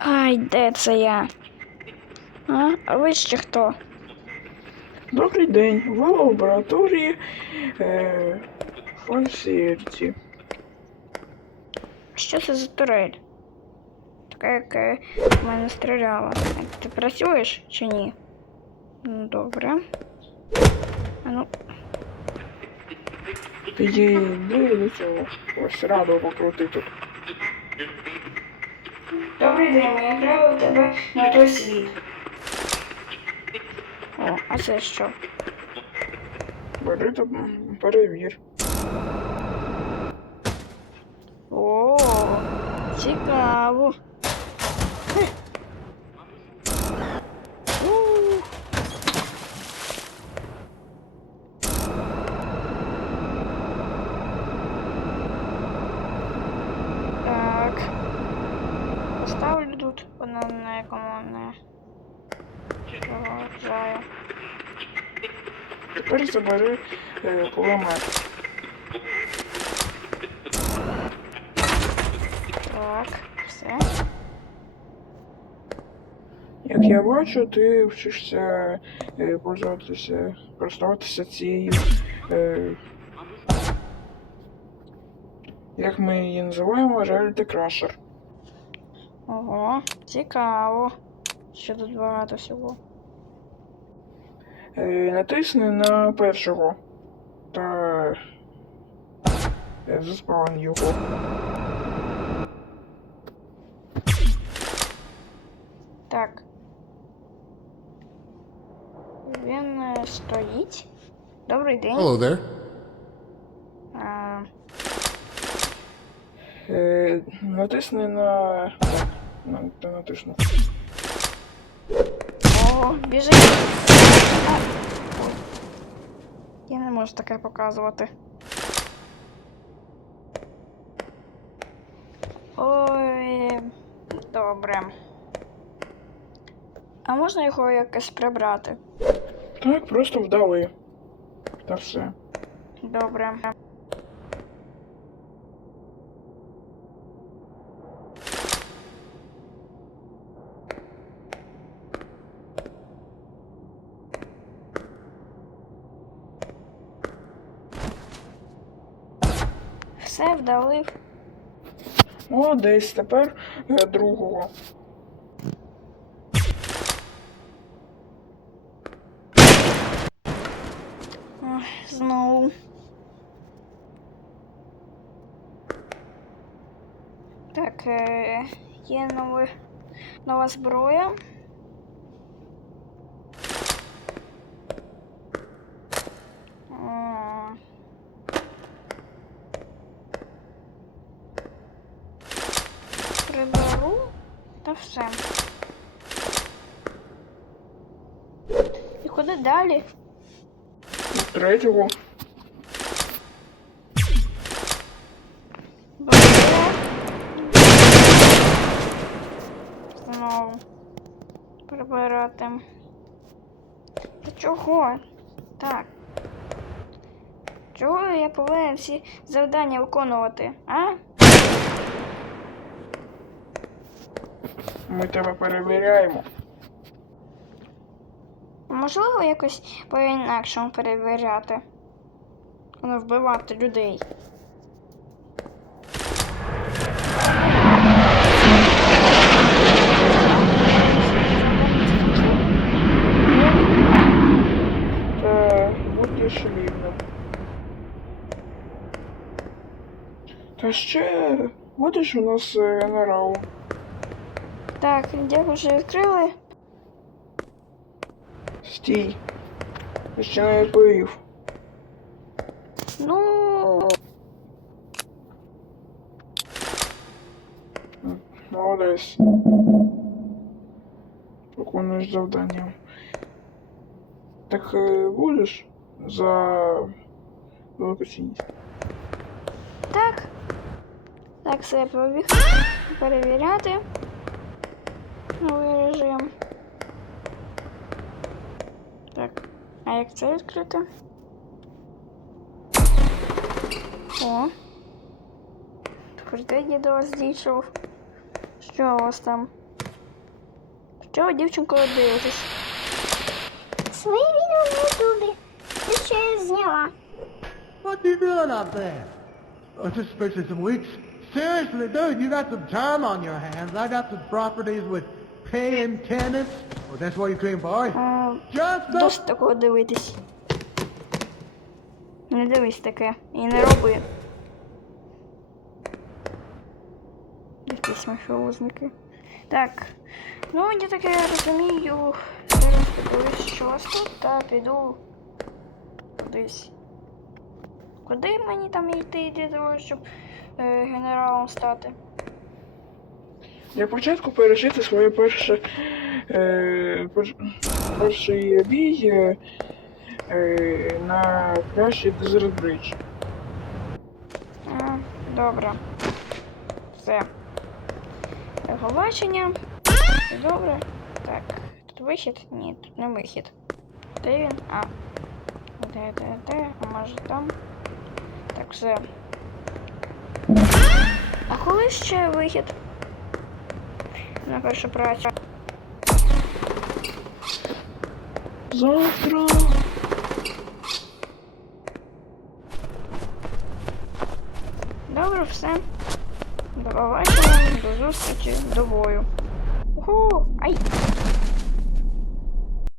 Ай, де це я? А? А ви ще хто? Добрий день. Ви в лабораторії е, фальсірці. Що це за турель? Така, яка в мене стріляла. Ти працюєш чи ні? Ну, добре. А ну, Підійди до цього. Ось радо покрути тут. Добрий день, я відправив тебе на той світ. О, а це що? Бери та м, перевір. О, цікаво. Тепер забери е, кулемет. Так, все. Як я бачу, ти вчишся е, пользуватися, користуватися цією. Е, як ми її називаємо, реаліті крашер. Ого, цікаво. Що тут багато всього. Натисни на першого та е, його. Так. Він е, стоїть. Добрий день. Hello there. А, Е, натисни на. Так, на, ти натиснув. О, біжить. А. Не можу таке показувати. Ой, добре. А можна його якось прибрати? Так, просто вдали. Та все. Добре. Все вдалив. Молодець, тепер е, другого. Ой, знову. Так, е, є нови, нова зброя. О. Приберу та все. І куди далі? Третього. Знову прибирати. Та чого? Так. Чого я повинен всі завдання виконувати, а? Ми тебе перевіряємо. Можливо, якось по-інакшому перевіряти. Не вбивати людей. Та вільним. Та ще будеш у нас е, на рау. Так, дякую, що відкрили. Стій. Я ще не відповів. Ну, Молодець. Виконуєш завдання. Так е, будеш за велику цінність. так. Так, все побіг перевіряти. Новий режим. Так. А як це відкрити? О. Тепер де я до вас дійшов. Що у вас там? Чого дівчинку дивитесь? Свої відео на Ютубі. Ти ще зняла. What you doing up there? Oh, just especially some weeks. Seriously, dude, you got some time on your hands. I got some properties with paying tenants. Well, that's what you came eh? Just don't Досить такого дивитись. Не дивись таке. І не роби. Якісь мафіозники. Так. Ну, я таке розумію. Зараз подивлюсь, що тут, та піду кудись. Куди мені там йти для того, щоб е, генералом стати? Для початку пережити своє перше е, перший бій е, е, на пляжі Desert Bridge. А, добре. Все. До. Добре. Так. Тут вихід? Ні, тут не вихід. Де він? А. Де, де, де? А може там? Так, все. А коли ще вихід? На першу працю. Завтра. Добре, все. До побачення, до зустрічі, до бою. Уху! Ай!